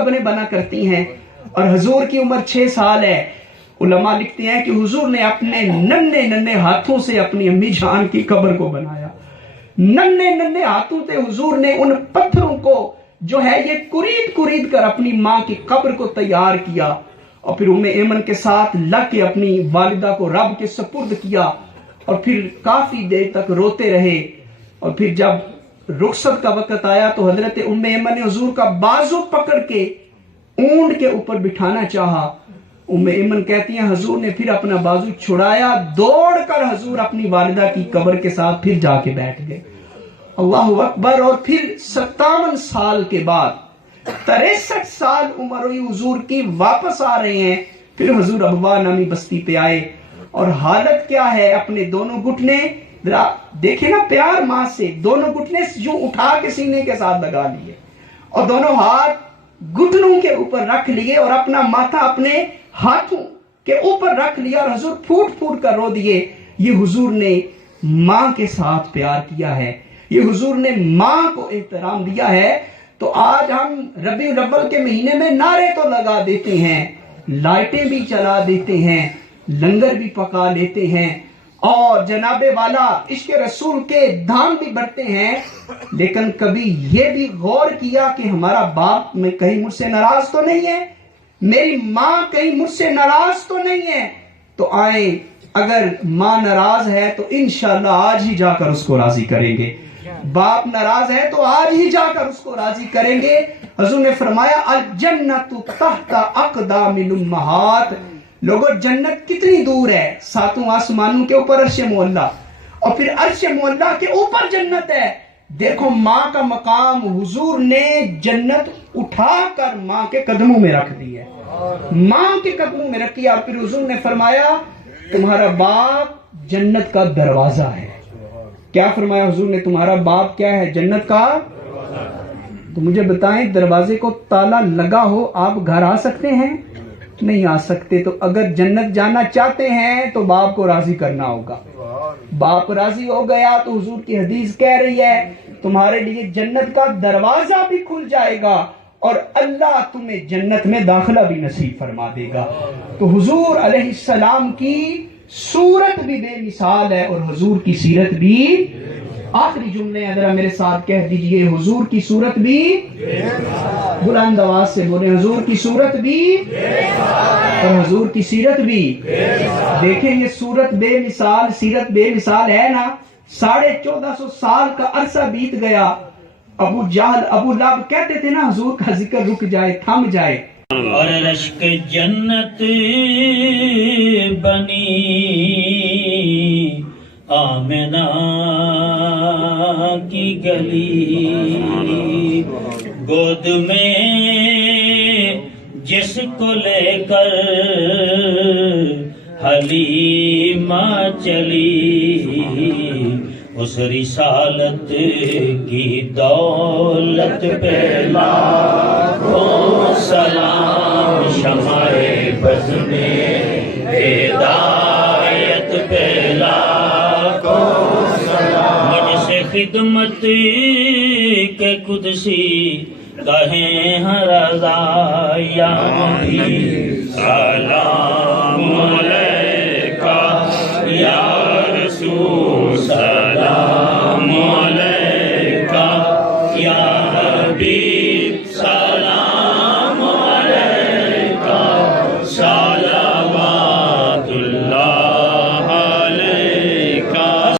قبریں بنا کرتی ہیں، اور حضور کی عمر 6 سال ہے۔ علماء لکھتے ہیں کہ حضور نے اپنے ننھے ننھے ہاتھوں سے اپنی امی جان کی قبر کو بنایا، ننھے ننھے ہاتھوں سے حضور نے ان پتھروں کو جو ہے یہ کرید کرید کر اپنی ماں کی قبر کو تیار کیا، اور پھر ایمن کے ساتھ لگ کے اپنی والدہ کو رب کے سپرد کیا، اور پھر کافی دیر تک روتے رہے، اور پھر جب رخصت کا وقت آیا تو حضرت ایمن نے حضور کا بازو پکڑ کے اونٹ کے اوپر بٹھانا چاہا۔ ایمن کہتی ہیں حضور نے پھر اپنا بازو چھڑایا، دوڑ کر حضور اپنی والدہ کی قبر کے ساتھ پھر جا کے بیٹھ گئے۔ اللہ اکبر۔ اور پھر 57 سال کے بعد 63 سال عمر ہوئی حضور کی، واپس آ رہے ہیں، پھر حضور ابوا نامی بستی پہ آئے، اور حالت کیا ہے، اپنے دونوں گھٹنے دیکھیں نا پیار ماں سے، دونوں گھٹنے یوں اٹھا کے سینے کے ساتھ لگا لیے، اور دونوں ہاتھ گھٹنوں کے اوپر رکھ لیے، اور اپنا ماتھا اپنے ہاتھوں کے اوپر رکھ لیا، اور حضور پھوٹ پھوٹ کر رو دیے۔ یہ حضور نے ماں کے ساتھ پیار کیا ہے، یہ حضور نے ماں کو احترام دیا ہے۔ تو آج ہم ربیع الاول کے مہینے میں نعرے تو لگا دیتے ہیں، لائٹیں بھی چلا دیتے ہیں، لنگر بھی پکا لیتے ہیں، اور جناب والا عشق رسول کے دھام بھی بڑھتے ہیں، لیکن کبھی یہ بھی غور کیا کہ ہمارا باپ میں کہیں مجھ سے ناراض تو نہیں ہے، میری ماں کہیں مجھ سے ناراض تو نہیں ہے؟ تو آئیں، اگر ماں ناراض ہے تو انشاءاللہ آج ہی جا کر اس کو راضی کریں گے، باپ ناراض ہے تو آج ہی جا کر اس کو راضی کریں گے۔ حضور نے فرمایا الجنت تحت اقدام الامہات، لوگوں جنت کتنی دور ہے، 7 آسمانوں کے اوپر عرش معلیٰ، اور پھر عرش معلیٰ کے اوپر جنت ہے۔ دیکھو ماں کا مقام، حضور نے جنت اٹھا کر ماں کے قدموں میں رکھ دی ہے، ماں کے قدموں میں رکھی، اور پھر حضور نے فرمایا تمہارا باپ جنت کا دروازہ ہے۔ کیا فرمایا حضور نے؟ تمہارا باپ کیا ہے؟ جنت کا۔ تو مجھے بتائیں، دروازے کو تالا لگا ہو آپ گھر آ سکتے ہیں؟ نہیں آ سکتے۔ تو اگر جنت جانا چاہتے ہیں تو باپ کو راضی کرنا ہوگا، باپ راضی ہو گیا تو حضور کی حدیث کہہ رہی ہے تمہارے لیے جنت کا دروازہ بھی کھل جائے گا، اور اللہ تمہیں جنت میں داخلہ بھی نصیب فرما دے گا۔ تو حضور علیہ السلام کی صورت بھی بے مثال ہے، اور حضور کی سیرت بھی۔ آخری جملے ذرا میرے ساتھ کہہ دیجئے، حضور کی صورت بھی، بلند آواز سے بولیں، حضور کی صورت بھی اور حضور کی سیرت بھی۔ دیکھیں یہ صورت بے مثال، سیرت بے مثال ہے نا۔ 1450 سال کا عرصہ بیت گیا، ابو جہل ابو لہب کہتے تھے نا حضور کا ذکر رک جائے، تھم جائے، اور رشک جنت بنی آمنہ کی گلی، گود میں جس کو لے کر حلیمہ چلی، اس رسالت کی دولت پہ لاکھوں سلام، شمع بز میں ہدایت پہ لاکھوں سلام، مجھ سے خدمت کے قدسی کہیں ہر رضا یا سلام علیکہ یا